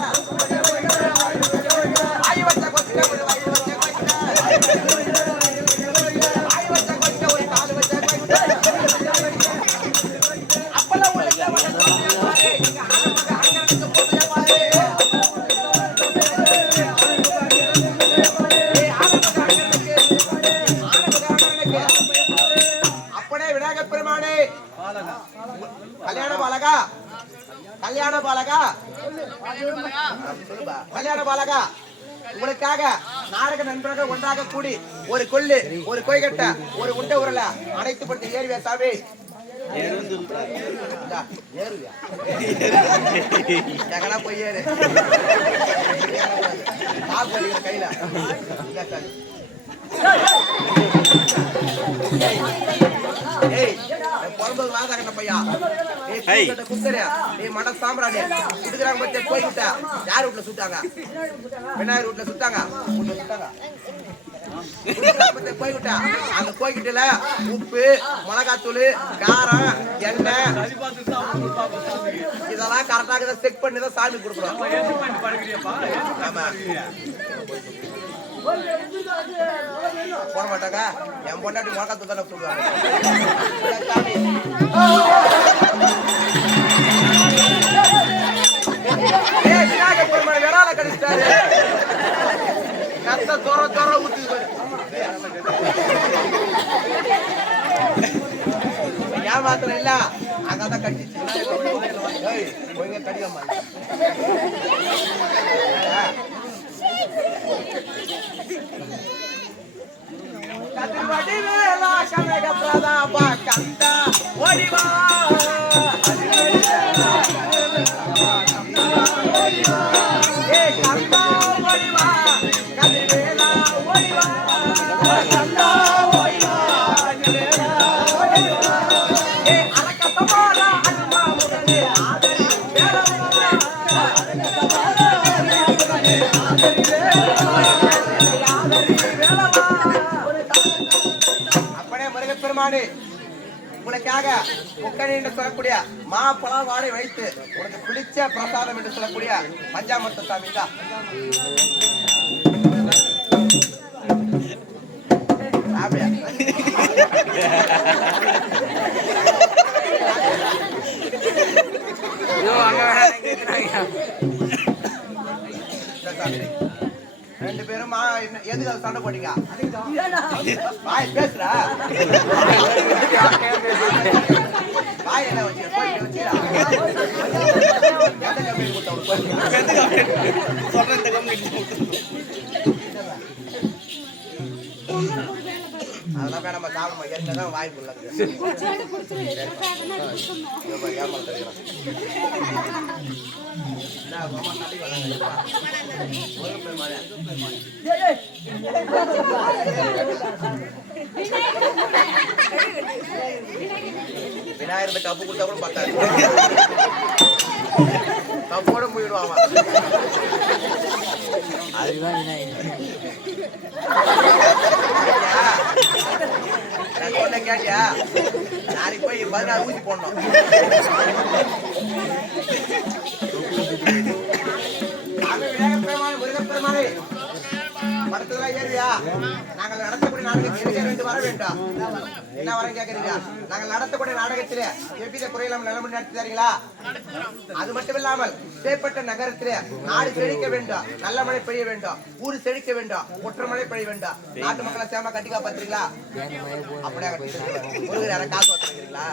வாய் பெருமானு பெருமானே. கல்யாண பாலகா? கல்யாண பாலகா? கல்யாண பாலகா? உங்களுக்காக நாடக நண்பர்கள் ஒன்றாக கூடி ஒரு கொள்ளு ஒரு கொய்கட்ட ஒரு உண்டை உருளை அனைத்து பட்டு ஏறுவியா சாமி. போய் ஏறு. கையில. பிறந்தது வாதாகண்ண பையா ஏய் கூப்பிட்ட குத்தரு ஏய் மட சாம்பிராணி சுடுக்குறாங்க பத்தி போய்கிட்ட யார் வீட்டுல சுட்டாங்க விநாயகர் வீட்டுல சுட்டாங்க வீட்டுல சுட்டாங்க சுடுக்குறாங்க பத்தி அந்த போய்கிட்டல உப்பு மிளகாத்தூள் காரம் எண்ணெய் இதெல்லாம் கரெக்டாக செக் பண்ணி தான் சாமி கொடுக்குறோம் போட மாட்டாங்க என் பொண்டாட்டி மிளகாத்தூள் தானே சொல்லுவாங்க சாமி விரால கடிச்சிட்டாரு. ரத்தம் தொர தொர ஊத்துது. ஏமாத்திரம் இல்ல. அங்கதான் கட்டிச்சு கதிர்வடி வேலா கனக பிரதாபா முருகப்பெருமானே உனக்காக முக்கணி என்று சொல்லக்கூடிய மா வாழை வைத்து உனக்கு பிடிச்ச பிரசாதம் என்று சொல்லக்கூடிய பஞ்சாமர்த்த சாமி தான். இந்த சாமி. ரெண்டு பேரும் எதுக்கு அது சண்டை போட்டீங்க? வாய் பேசுறா வாய் என்ன வச்சு போய் வச்சுடா எந்த கம்பெனி தான் வாய் புள்ள ஏமால் தெரியும் விநாயகர் கப்பு கொடுத்தா கூட பத்தாது. கப்போட போயிடுவான் அதுதான் விநாயகர் நான் சொன்ன கேட்டியா? நாளைக்கு போய் பதினாறு ஊசி போடணும். ஏறுவியா? நாங்கள் நடத்தக்கூடிய நாடகத்தில் இருக்க வர வேண்டாம். என்ன வரம் கேட்கறீங்க நாங்கள் நடத்தக்கூடிய நாடகத்திலே எவ்வித குறையிலும் நிலைமை நடத்தி தரீங்களா? அது மட்டும் இல்லாமல் சேப்பட்ட நகரத்திலே நாடு செழிக்க வேண்டும். நல்ல மழை பெய்ய வேண்டும். ஊர் செழிக்க வேண்டும். ஒற்றமழை பெய்ய வேண்டும். நாட்டு மக்களை சேமா கட்டிக்கா காப்பாத்துறீங்களா? அப்படியே கட்டி காசு வச்சுருக்கீங்களா